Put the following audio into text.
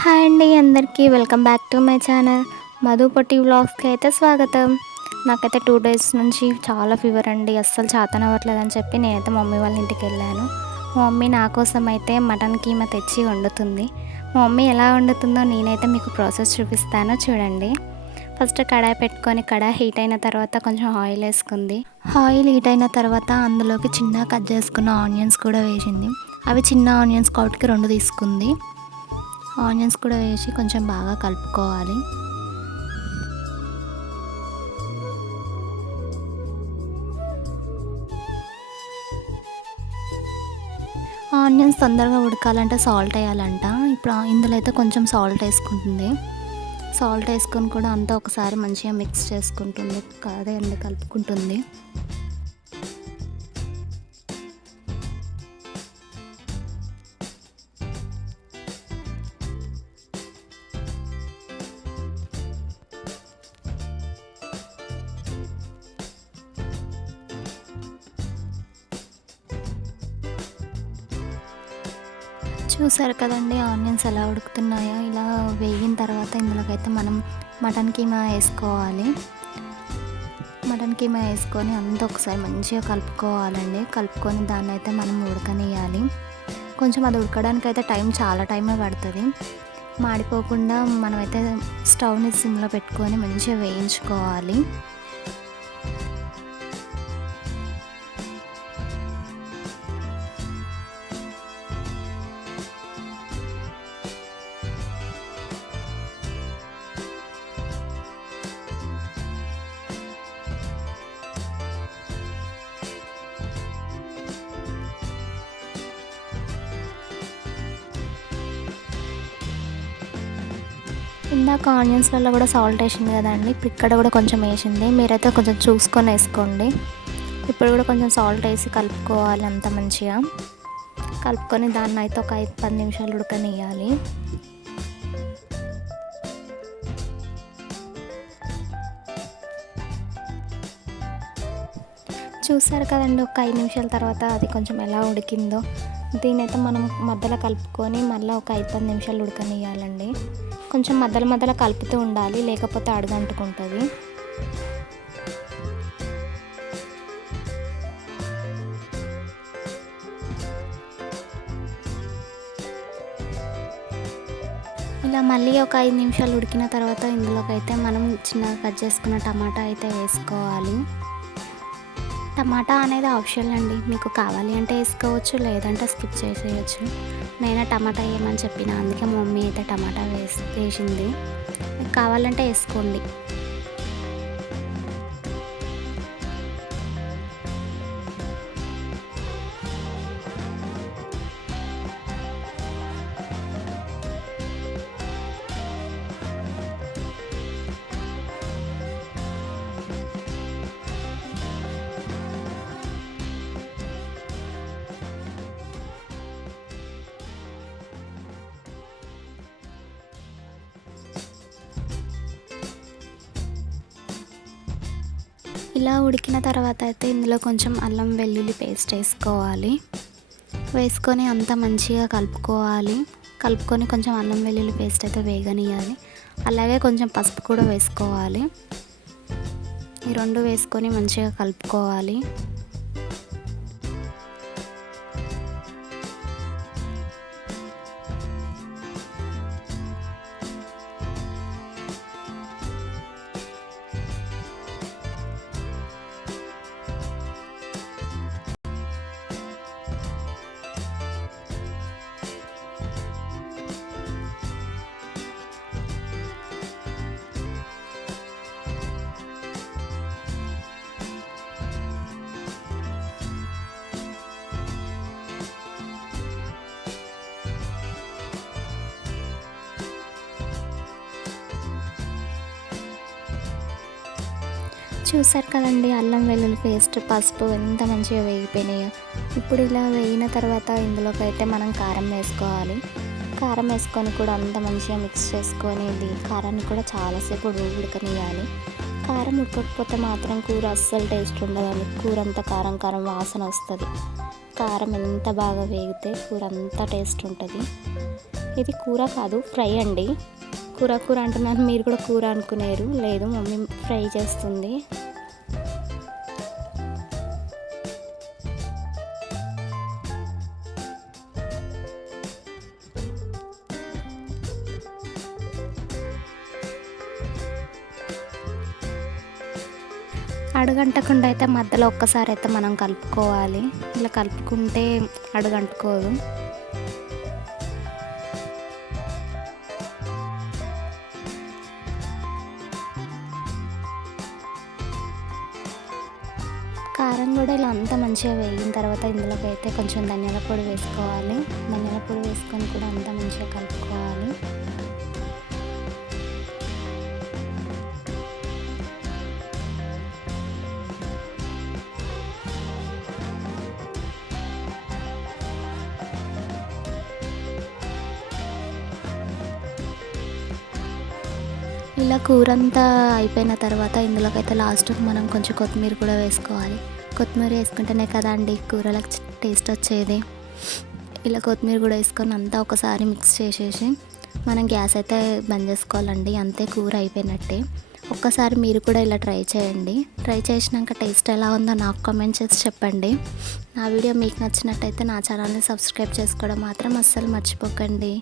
Hi అండి అందరికీ welcome back to my channel Madhu Potti వ్లాగ్స్కి అయితే స్వాగతం. నాకైతే 2 డేస్ నుంచి చాలా ఫీవర్ అండి, అస్సలు చేతనవ్వట్లేదని చెప్పి నేనైతే మమ్మీ వాళ్ళ ఇంటికి వెళ్ళాను. మా మమ్మీ నా కోసం అయితే మటన్ కీమా తెచ్చి వండుతుంది. మా మమ్మీ ఎలా వండుతుందో నేనైతే మీకు ప్రాసెస్ చూపిస్తాను చూడండి. ఫస్ట్ కడాయి పెట్టుకొని కడాయి హీట్ అయిన తర్వాత కొంచెం ఆయిల్ వేసుకుంది. ఆయిల్ హీట్ అయిన తర్వాత అందులోకి చిన్నగా కట్ చేసుకున్న ఆనియన్స్ కూడా వేసింది. అవి చిన్న ఆనియన్స్ కౌట్కి 2 తీసుకుంది. ఆనియన్స్ కూడా వేసి కొంచెం బాగా కలుపుకోవాలి. ఆనియన్స్ తొందరగా ఉడకాలంటే సాల్ట్ వేయాలంట. ఇప్పుడు ఇందులో అయితే కొంచెం సాల్ట్ వేసుకుంటుంది. సాల్ట్ వేసుకొని కూడా అంతా ఒకసారి మంచిగా మిక్స్ చేసుకుంటుంది, అదే అండి కలుపుకుంటుంది. చూసారు కదండి ఆనియన్స్ ఎలా ఉడుకుతున్నాయో. ఇలా వేగిన తర్వాత ఇందులోకైతే మనం మటన్ కీమా వేసుకోవాలి. మటన్ కీమా వేసుకొని అంతా ఒకసారి మంచిగా కలుపుకోవాలండి. కలుపుకొని దాన్ని అయితే మనం ఉడకనియాలి. కొంచెం అది ఉడకడానికి అయితే చాలా టైమే పడుతుంది. మాడిపోకుండా మనమైతే స్టవ్ని సిమ్లో పెట్టుకొని మంచిగా వేయించుకోవాలి. ఇందాక ఆనియన్స్లలో కూడా సాల్ట్ వేసింది కదండి, ఇప్పుడు ఇక్కడ కూడా కొంచెం వేసింది. మీరైతే కొంచెం చూసుకొని వేసుకోండి. ఇప్పుడు కూడా కొంచెం సాల్ట్ వేసి కలుపుకోవాలి. అంత మంచిగా కలుపుకొని దాన్ని అయితే ఒక 5-10 నిమిషాలు ఉడకనియాలి. చూసారు కదండి, ఒక 5 నిమిషాల తర్వాత అది కొంచెం ఎలా ఉడికిందో. దీనైతే మనం మధ్యలో కలుపుకొని మళ్ళీ ఒక 5-10 నిమిషాలు ఉడకనియాలండి. కొంచెం మధ్యలో కలుపుతూ ఉండాలి, లేకపోతే అడుగంటుకుంటుంది. ఇలా మళ్ళీ ఒక 5 నిమిషాలు ఉడికిన తర్వాత ఇందులోకైతే మనం చిన్నగా కట్ చేసుకున్న టమాటా అయితే వేసుకోవాలి. టమాటా అనేది ఆప్షనల్ అండి, మీకు కావాలి అంటే వేసుకోవచ్చు, లేదంటే స్కిప్ చేసేయచ్చు. నేనే టమాటా వేయమని చెప్పిన, అందుకే మా మమ్మీ అయితే టమాటా వేసింది. మీకు కావాలంటే వేసుకోండి. ఇలా ఉడికిన తర్వాత అయితే ఇందులో కొంచెం అల్లం వెల్లుల్లి పేస్ట్ వేసుకోవాలి. వేసుకొని అంతా మంచిగా కలుపుకోవాలి. కలుపుకొని కొంచెం అల్లం వెల్లుల్లి పేస్ట్ అయితే వేగనియాలి. అలాగే కొంచెం పసుపు కూడా వేసుకోవాలి. ఈ 2 వేసుకొని మంచిగా కలుపుకోవాలి. చూసారు కదండి, అల్లం వెల్లుల్లి పేస్ట్, పసుపు ఎంత మంచిగా వేగిపోయినాయో. ఇప్పుడు ఇలా వేగిన తర్వాత ఇందులోకి అయితే మనం కారం వేసుకోవాలి. కారం వేసుకొని కూడా అంత మంచిగా మిక్స్ చేసుకొని ఇది కారాన్ని కూడా చాలాసేపు ఉడకనియాలి. కారం ఉడకకపోతే మాత్రం కూర అస్సలు టేస్ట్ ఉండదండి. కూర అంతా కారం కారం వాసన వస్తుంది. కారం ఎంత బాగా వేగితే కూర అంతా టేస్ట్ ఉంటుంది. ఇది కూర కాదు, ఫ్రై అండి. కూర కూర అంటున్నాను, మీరు కూడా కూర అనుకునేరు. లేదు, మమ్మీ ఫ్రై చేస్తుంది. అడుగంటకుండా అయితే మధ్యలో ఒక్కసారి అయితే మనం కలుపుకోవాలి. ఇలా కలుపుకుంటే అడుగంటుకోదు. కారం కూడా ఇలా అంతా మంచిగా వేగిన తర్వాత ఇందులోకి అయితే కొంచెం ధనియాల పొడి వేసుకోవాలి. ధనియాల పొడి వేసుకొని కూడా అంతా మంచిగా కలుపుకోవాలి. ఇలా కూర అంతా అయిపోయిన తర్వాత ఇందులోకైతే లాస్ట్కి మనం కొంచెం కొత్తిమీర కూడా వేసుకోవాలి. కొత్తిమీర వేసుకుంటేనే కదా అండి కూరలకు టేస్ట్ వచ్చేది. ఇలా కొత్తిమీర కూడా వేసుకొని అంతా ఒకసారి మిక్స్ చేసేసి మనం గ్యాస్ అయితే బంద్ చేసుకోవాలండి. అంతే, కూర అయిపోయినట్టే. ఒక్కసారి మీరు కూడా ఇలా ట్రై చేయండి. ట్రై చేసినాక టేస్ట్ ఎలా ఉందో నాకు కామెంట్ చేసి చెప్పండి. నా వీడియో మీకు నచ్చినట్టయితే నా ఛానల్ని సబ్స్క్రైబ్ చేసుకోవడం మాత్రం అస్సలు మర్చిపోకండి.